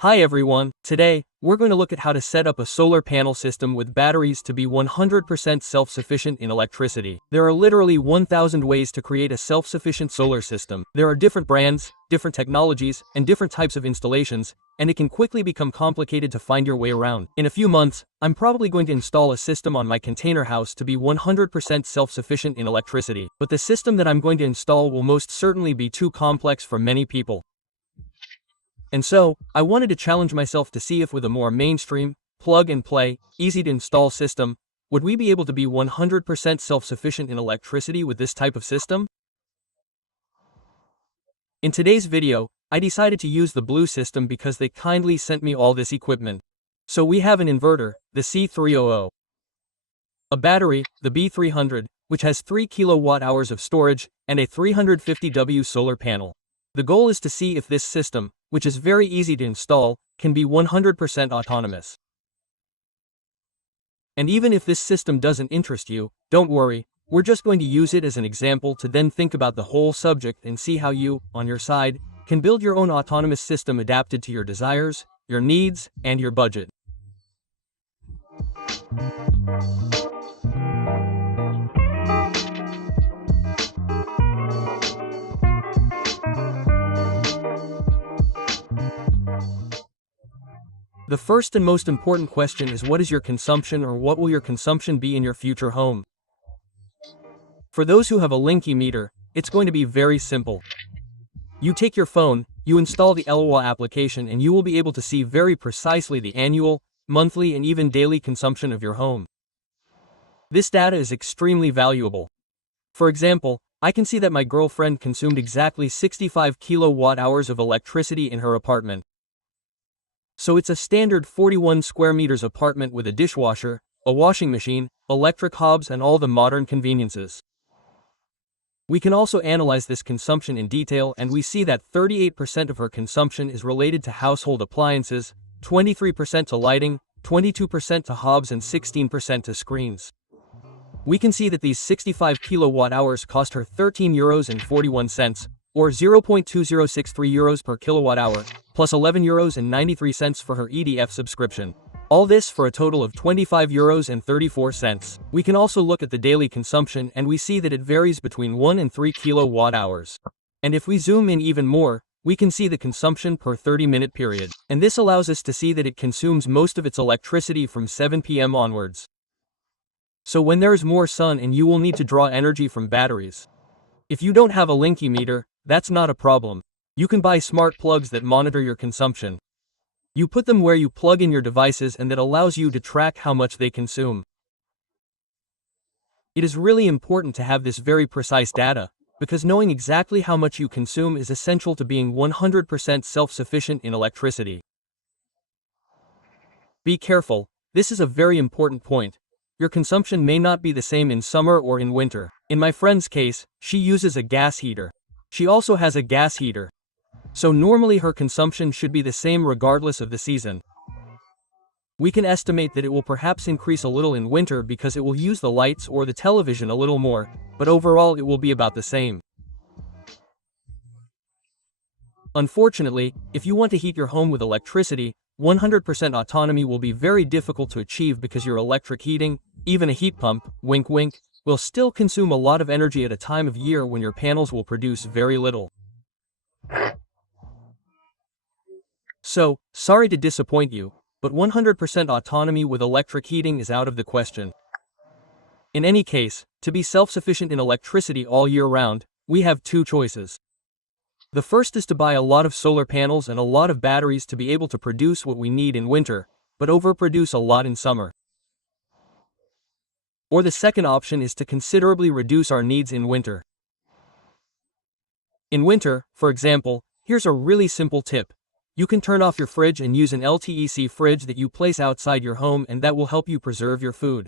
Hi everyone, today, we're going to look at how to set up a solar panel system with batteries to be 100% self-sufficient in electricity. There are literally 1,000 ways to create a self-sufficient solar system. There are different brands, different technologies, and different types of installations, and it can quickly become complicated to find your way around. In a few months, I'm probably going to install a system on my container house to be 100% self-sufficient in electricity, but the system that I'm going to install will most certainly be too complex for many people. And so, I wanted to challenge myself to see if with a more mainstream, plug-and-play, easy-to-install system, would we be able to be 100% self-sufficient in electricity with this type of system? In today's video, I decided to use the Blue system because they kindly sent me all this equipment. So we have an inverter, the C300, a battery, the B300, which has 3 kilowatt-hours of storage, and a 350W solar panel. The goal is to see if this system, which is very easy to install, can be 100% autonomous. And even if this system doesn't interest you, don't worry, we're just going to use it as an example to then think about the whole subject and see how you, on your side, can build your own autonomous system adapted to your desires, your needs, and your budget. The first and most important question is, what is your consumption, or what will your consumption be in your future home? For those who have a Linky meter, it's going to be very simple. You take your phone, you install the LECTRICITE application, and you will be able to see very precisely the annual, monthly, and even daily consumption of your home. This data is extremely valuable. For example, I can see that my girlfriend consumed exactly 65 kilowatt-hours of electricity in her apartment. So it's a standard 41 square meters apartment with a dishwasher, a washing machine, electric hobs, and all the modern conveniences. We can also analyze this consumption in detail, and we see that 38% of her consumption is related to household appliances, 23% to lighting, 22% to hobs, and 16% to screens. We can see that these 65 kilowatt-hours cost her €13.41, or €0.2063 per kilowatt-hour, plus €11.93 for her EDF subscription. All this for a total of €25.34. We can also look at the daily consumption, and we see that it varies between 1 and 3 kilowatt-hours. And if we zoom in even more, we can see the consumption per 30-minute period. And this allows us to see that it consumes most of its electricity from 7 p.m. onwards. So when there is more sun and you will need to draw energy from batteries. If you don't have a Linky meter, that's not a problem. You can buy smart plugs that monitor your consumption. You put them where you plug in your devices, and that allows you to track how much they consume. It is really important to have this very precise data, because knowing exactly how much you consume is essential to being 100% self-sufficient in electricity. Be careful, this is a very important point. Your consumption may not be the same in summer or in winter. In my friend's case, she uses a gas heater. She also has a gas heater. So normally her consumption should be the same regardless of the season. We can estimate that it will perhaps increase a little in winter because it will use the lights or the television a little more, but overall it will be about the same. Unfortunately, if you want to heat your home with electricity, 100% autonomy will be very difficult to achieve because your electric heating, even a heat pump, wink wink, will still consume a lot of energy at a time of year when your panels will produce very little. So, sorry to disappoint you, but 100% autonomy with electric heating is out of the question. In any case, to be self-sufficient in electricity all year round, we have two choices. The first is to buy a lot of solar panels and a lot of batteries to be able to produce what we need in winter, but overproduce a lot in summer. Or the second option is to considerably reduce our needs in winter. In winter, for example, here's a really simple tip. You can turn off your fridge and use an LTEC fridge that you place outside your home, and that will help you preserve your food.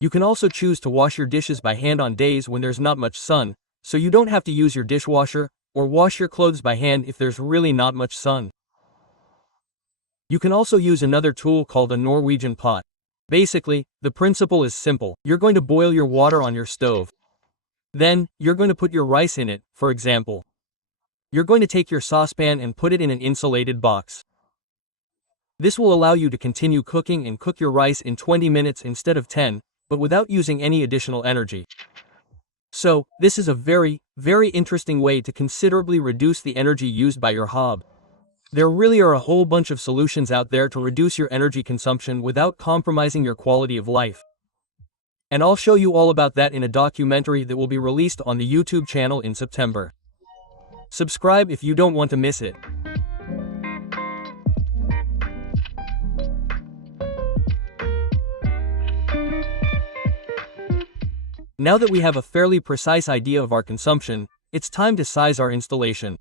You can also choose to wash your dishes by hand on days when there's not much sun, so you don't have to use your dishwasher, or wash your clothes by hand if there's really not much sun. You can also use another tool called a Norwegian pot. Basically, the principle is simple. You're going to boil your water on your stove. Then, you're going to put your rice in it, for example. You're going to take your saucepan and put it in an insulated box. This will allow you to continue cooking and cook your rice in 20 minutes instead of 10, but without using any additional energy. So, this is a very, very interesting way to considerably reduce the energy used by your hob. There really are a whole bunch of solutions out there to reduce your energy consumption without compromising your quality of life. And I'll show you all about that in a documentary that will be released on the YouTube channel in September. Subscribe if you don't want to miss it. Now that we have a fairly precise idea of our consumption, it's time to size our installation.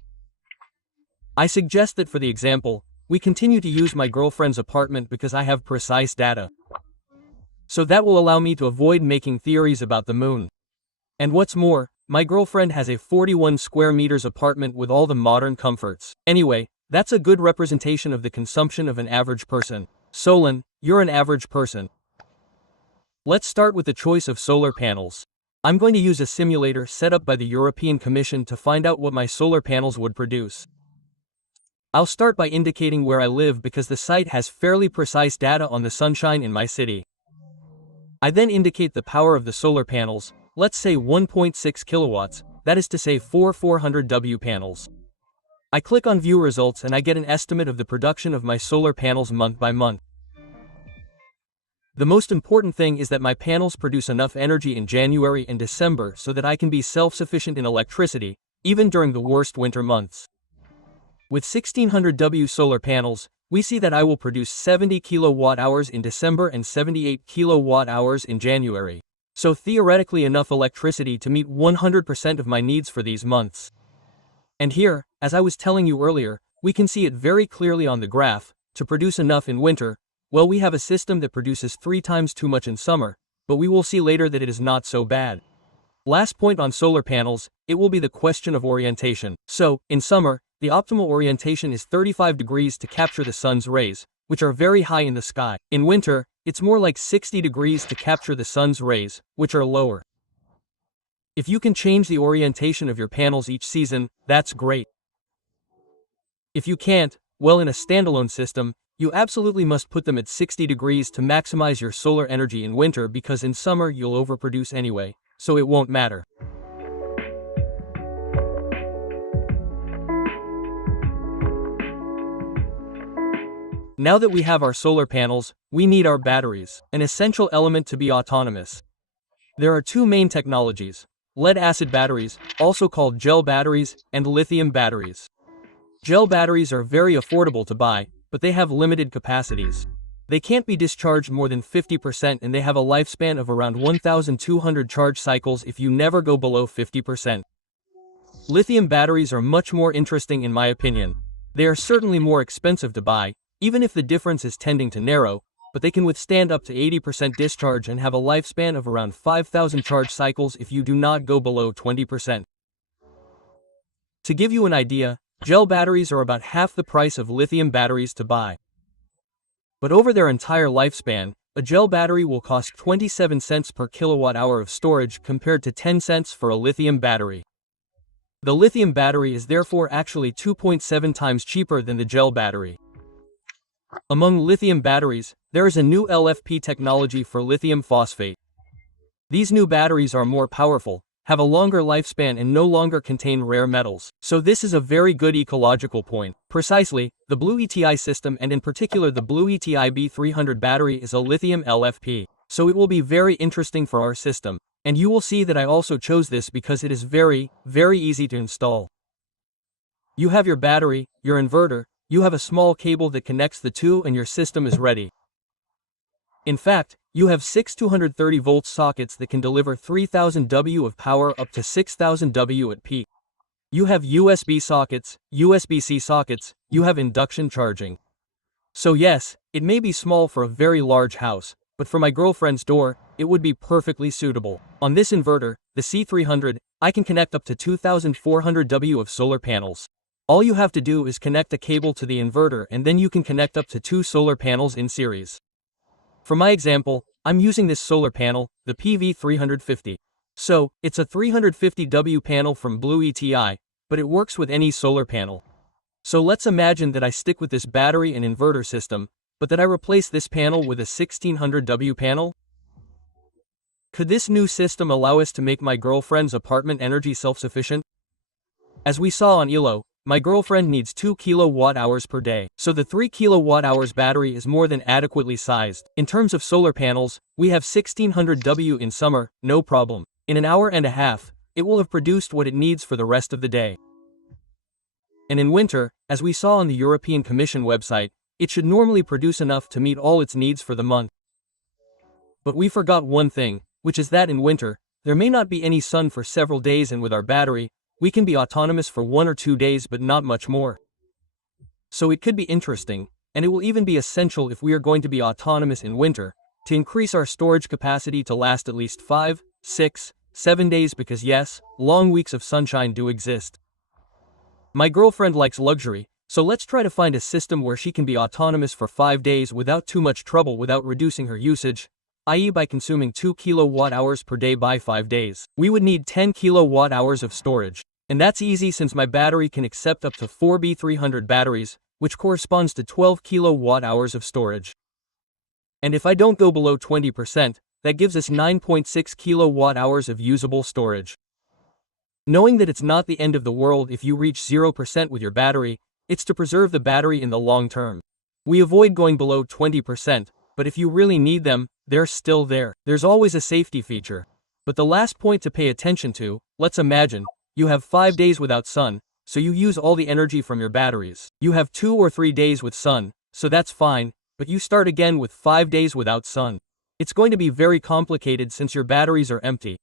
I suggest that for the example, we continue to use my girlfriend's apartment because I have precise data. So that will allow me to avoid making theories about the moon. And what's more, my girlfriend has a 41 square meters apartment with all the modern comforts. Anyway, that's a good representation of the consumption of an average person. Solon, you're an average person. Let's start with the choice of solar panels. I'm going to use a simulator set up by the European Commission to find out what my solar panels would produce. I'll start by indicating where I live because the site has fairly precise data on the sunshine in my city. I then indicate the power of the solar panels, let's say 1.6 kilowatts, that is to say 400W panels. I click on View Results and I get an estimate of the production of my solar panels month by month. The most important thing is that my panels produce enough energy in January and December so that I can be self-sufficient in electricity, even during the worst winter months. With 1600W solar panels, we see that I will produce 70 kilowatt-hours in December and 78 kilowatt-hours in January. So theoretically enough electricity to meet 100% of my needs for these months. And here, as I was telling you earlier, we can see it very clearly on the graph, to produce enough in winter, well, we have a system that produces 3 times too much in summer, but we will see later that it is not so bad. Last point on solar panels, it will be the question of orientation. So, in summer, the optimal orientation is 35 degrees to capture the sun's rays, which are very high in the sky. In winter, it's more like 60 degrees to capture the sun's rays, which are lower. If you can change the orientation of your panels each season, that's great. If you can't, well, in a standalone system, you absolutely must put them at 60 degrees to maximize your solar energy in winter because in summer you'll overproduce anyway, so it won't matter. Now that we have our solar panels, we need our batteries, an essential element to be autonomous. There are 2 main technologies: lead-acid batteries, also called gel batteries, and lithium batteries. Gel batteries are very affordable to buy, but they have limited capacities. They can't be discharged more than 50% and they have a lifespan of around 1,200 charge cycles if you never go below 50%. Lithium batteries are much more interesting in my opinion. They are certainly more expensive to buy, even if the difference is tending to narrow, but they can withstand up to 80% discharge and have a lifespan of around 5,000 charge cycles if you do not go below 20%. To give you an idea, gel batteries are about half the price of lithium batteries to buy. But over their entire lifespan, a gel battery will cost 27 cents per kilowatt-hour of storage compared to 10 cents for a lithium battery. The lithium battery is therefore actually 2.7 times cheaper than the gel battery. Among lithium batteries, there is a new LFP technology for lithium phosphate. These new batteries are more powerful, have a longer lifespan and no longer contain rare metals. So this is a very good ecological point. Precisely, the Bluetti system and in particular the Bluetti B300 battery is a lithium LFP. So it will be very interesting for our system. And you will see that I also chose this because it is very, very easy to install. You have your battery, your inverter, you have a small cable that connects the two and your system is ready. In fact, you have 6 230-volt sockets that can deliver 3000 W of power up to 6000 W at peak. You have USB sockets, USB-C sockets, you have induction charging. So yes, it may be small for a very large house, but for my girlfriend's door, it would be perfectly suitable. On this inverter, the C300, I can connect up to 2400 W of solar panels. All you have to do is connect a cable to the inverter and then you can connect up to 2 solar panels in series. For my example, I'm using this solar panel, the PV350. So, it's a 350W panel from Bluetti, but it works with any solar panel. So let's imagine that I stick with this battery and inverter system, but that I replace this panel with a 1600W panel. Could this new system allow us to make my girlfriend's apartment energy self-sufficient? As we saw on ELO, my girlfriend needs 2 kilowatt-hours per day, so the 3 kilowatt-hours battery is more than adequately sized. In terms of solar panels, we have 1600W in summer, no problem. In an hour and a half, it will have produced what it needs for the rest of the day. And in winter, as we saw on the European Commission website, it should normally produce enough to meet all its needs for the month. But we forgot one thing, which is that in winter, there may not be any sun for several days, and with our battery, we can be autonomous for 1 or 2 days but not much more. So it could be interesting, and it will even be essential if we are going to be autonomous in winter, to increase our storage capacity to last at least 5, 6, 7 days, because yes, long weeks of sunshine do exist. My girlfriend likes luxury, so let's try to find a system where she can be autonomous for 5 days without too much trouble, without reducing her usage, i.e. by consuming 2 kilowatt-hours per day by 5 days. We would need 10 kilowatt-hours of storage. And that's easy since my battery can accept up to 4 B300 batteries, which corresponds to 12 kilowatt-hours of storage. And if I don't go below 20%, that gives us 9.6 kilowatt-hours of usable storage. Knowing that it's not the end of the world if you reach 0% with your battery, it's to preserve the battery in the long term. We avoid going below 20%, but if you really need them, they're still there. There's always a safety feature. But the last point to pay attention to, let's imagine, you have 5 days without sun, so you use all the energy from your batteries. You have 2 or 3 days with sun, so that's fine, but you start again with 5 days without sun. It's going to be very complicated since your batteries are empty.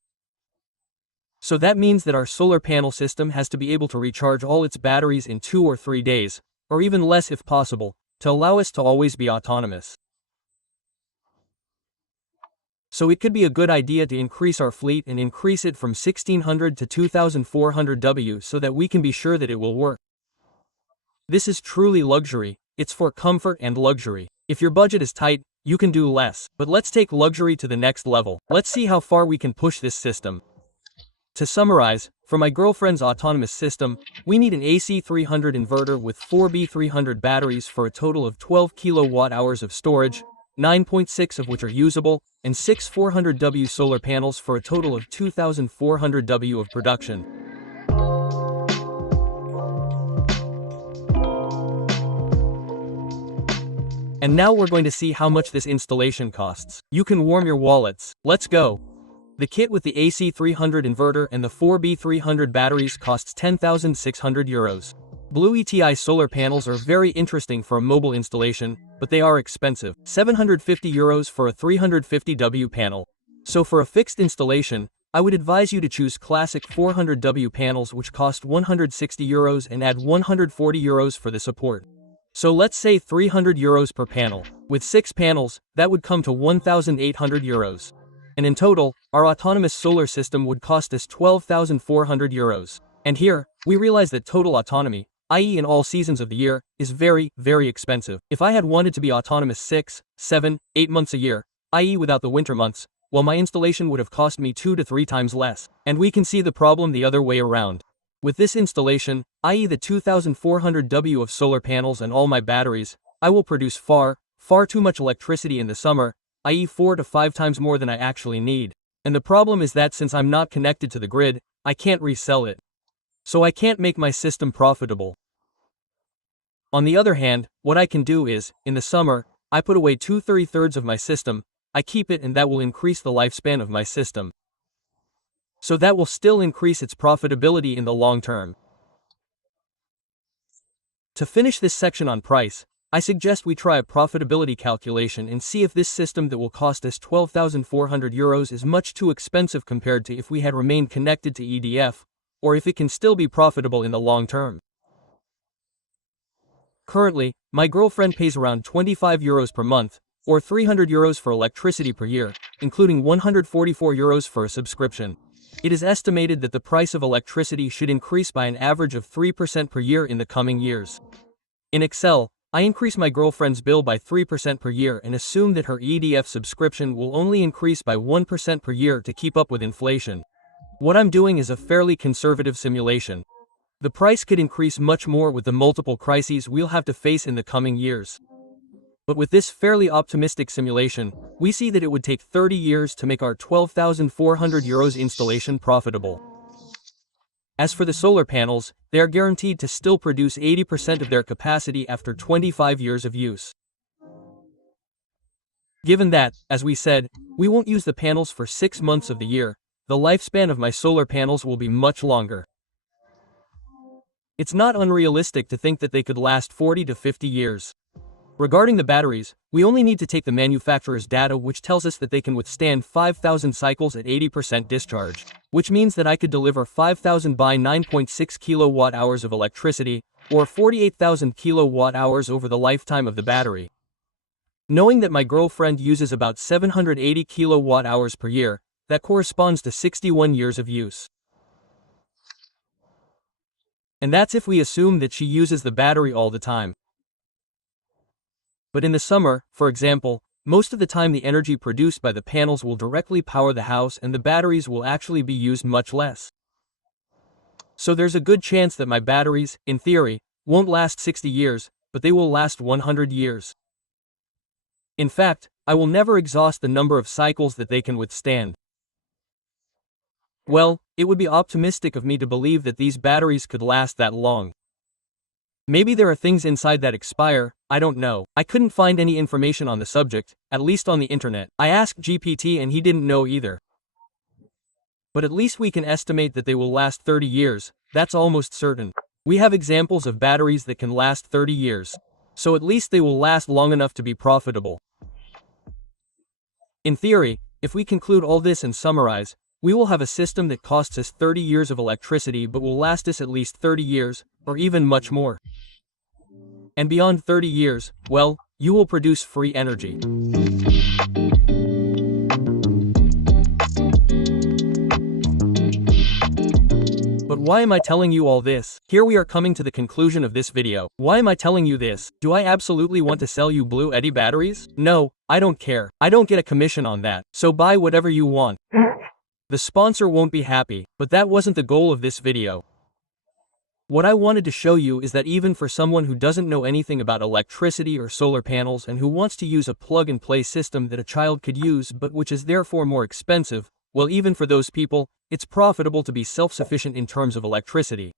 So that means that our solar panel system has to be able to recharge all its batteries in 2 or 3 days, or even less if possible, to allow us to always be autonomous. So it could be a good idea to increase our fleet and increase it from 1600 to 2400W so that we can be sure that it will work. This is truly luxury, it's for comfort and luxury. If your budget is tight, you can do less, but let's take luxury to the next level. Let's see how far we can push this system. To summarize, for my girlfriend's autonomous system, we need an AC300 inverter with 4 B300 batteries for a total of 12 kilowatt-hours of storage, 9.6 of which are usable, and 6 400W solar panels for a total of 2400W of production. And now we're going to see how much this installation costs. You can warm your wallets. Let's go! The kit with the AC300 inverter and the 4 B300 batteries costs €10,600. Bluetti solar panels are very interesting for a mobile installation, but they are expensive. €750 for a 350W panel. So for a fixed installation, I would advise you to choose classic 400W panels, which cost €160 and add €140 for the support. So let's say €300 per panel. With 6 panels, that would come to €1,800. And in total, our autonomous solar system would cost us €12,400. And here, we realize that total autonomy, i.e. in all seasons of the year, is very, very expensive. If I had wanted to be autonomous 6, 7, 8 months a year, i.e. without the winter months, well, my installation would have cost me 2 to 3 times less. And we can see the problem the other way around. With this installation, i.e. the 2400W of solar panels and all my batteries, I will produce far, far too much electricity in the summer, i.e. 4 to 5 times more than I actually need. And the problem is that since I'm not connected to the grid, I can't resell it. So I can't make my system profitable. On the other hand, what I can do is, in the summer, I put away 2/3 of my system, I keep it, and that will increase the lifespan of my system. So that will still increase its profitability in the long term. To finish this section on price, I suggest we try a profitability calculation and see if this system that will cost us €12,400 is much too expensive compared to if we had remained connected to EDF, or if it can still be profitable in the long term. Currently, my girlfriend pays around €25 per month, or €300 for electricity per year, including €144 for a subscription. It is estimated that the price of electricity should increase by an average of 3% per year in the coming years. In Excel, I increase my girlfriend's bill by 3% per year and assume that her EDF subscription will only increase by 1% per year to keep up with inflation. What I'm doing is a fairly conservative simulation. The price could increase much more with the multiple crises we'll have to face in the coming years. But with this fairly optimistic simulation, we see that it would take 30 years to make our €12,400 installation profitable. As for the solar panels, they are guaranteed to still produce 80% of their capacity after 25 years of use. Given that, as we said, we won't use the panels for 6 months of the year, the lifespan of my solar panels will be much longer. It's not unrealistic to think that they could last 40 to 50 years. Regarding the batteries, we only need to take the manufacturer's data, which tells us that they can withstand 5,000 cycles at 80% discharge, which means that I could deliver 5,000 by 9.6 kilowatt-hours of electricity, or 48,000 kilowatt-hours over the lifetime of the battery. Knowing that my girlfriend uses about 780 kilowatt-hours per year, that corresponds to 61 years of use. And that's if we assume that she uses the battery all the time. But in the summer, for example, most of the time the energy produced by the panels will directly power the house and the batteries will actually be used much less. So there's a good chance that my batteries, in theory, won't last 60 years, but they will last 100 years. In fact, I will never exhaust the number of cycles that they can withstand. Well, it would be optimistic of me to believe that these batteries could last that long. Maybe there are things inside that expire, I don't know. I couldn't find any information on the subject, at least on the internet. I asked GPT and he didn't know either. But at least we can estimate that they will last 30 years, that's almost certain. We have examples of batteries that can last 30 years. So at least they will last long enough to be profitable. In theory, if we conclude all this and summarize, we will have a system that costs us 30 years of electricity but will last us at least 30 years, or even much more. And beyond 30 years, well, you will produce free energy. But why am I telling you all this? Here we are coming to the conclusion of this video. Why am I telling you this? Do I absolutely want to sell you Bluetti batteries? No, I don't care. I don't get a commission on that. So buy whatever you want. The sponsor won't be happy, but that wasn't the goal of this video. What I wanted to show you is that even for someone who doesn't know anything about electricity or solar panels and who wants to use a plug-and-play system that a child could use but which is therefore more expensive, well, even for those people, it's profitable to be self-sufficient in terms of electricity.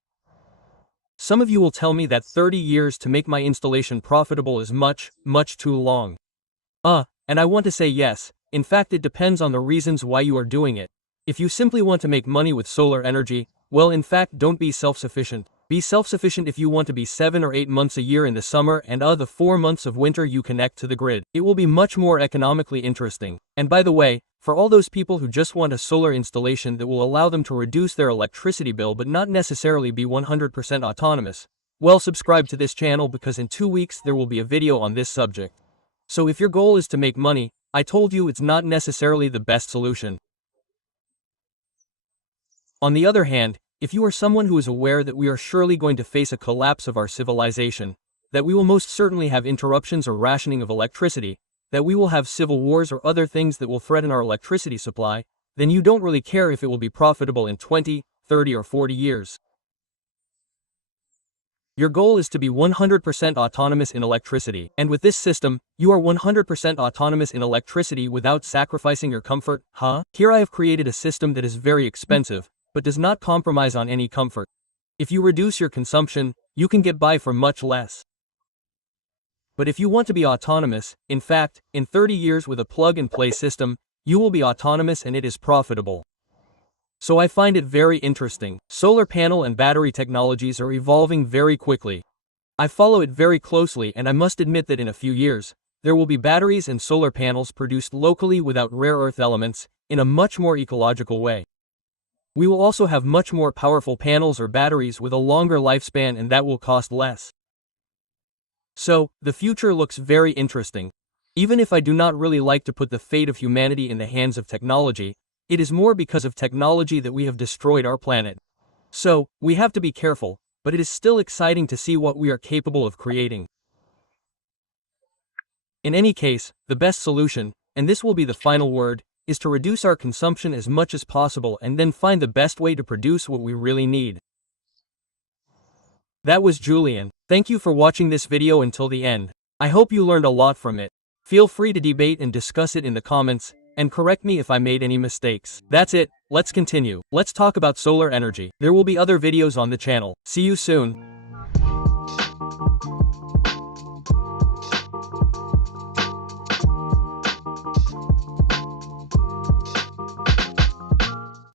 Some of you will tell me that 30 years to make my installation profitable is much, much too long. And I want to say yes, in fact it depends on the reasons why you are doing it. If you simply want to make money with solar energy, well, in fact, don't be self-sufficient. Be self-sufficient if you want to be 7 or 8 months a year in the summer and the 4 months of winter you connect to the grid. It will be much more economically interesting. And by the way, for all those people who just want a solar installation that will allow them to reduce their electricity bill but not necessarily be 100% autonomous, well, subscribe to this channel because in 2 weeks there will be a video on this subject. So if your goal is to make money, I told you it's not necessarily the best solution. On the other hand, if you are someone who is aware that we are surely going to face a collapse of our civilization, that we will most certainly have interruptions or rationing of electricity, that we will have civil wars or other things that will threaten our electricity supply, then you don't really care if it will be profitable in 20, 30 or 40 years. Your goal is to be 100% autonomous in electricity, and with this system, you are 100% autonomous in electricity without sacrificing your comfort, huh? Here I have created a system that is very expensive, but does not compromise on any comfort. If you reduce your consumption, you can get by for much less. But if you want to be autonomous, in fact, in 30 years with a plug-and-play system, you will be autonomous and it is profitable. So I find it very interesting. Solar panel and battery technologies are evolving very quickly. I follow it very closely and I must admit that in a few years, there will be batteries and solar panels produced locally without rare earth elements, in a much more ecological way. We will also have much more powerful panels or batteries with a longer lifespan and that will cost less. So, the future looks very interesting. Even if I do not really like to put the fate of humanity in the hands of technology, it is more because of technology that we have destroyed our planet. So, we have to be careful, but it is still exciting to see what we are capable of creating. In any case, the best solution, and this will be the final word, is to reduce our consumption as much as possible and then find the best way to produce what we really need. That was Julien. Thank you for watching this video until the end. I hope you learned a lot from it. Feel free to debate and discuss it in the comments, and correct me if I made any mistakes. That's it, let's continue. Let's talk about solar energy. There will be other videos on the channel. See you soon.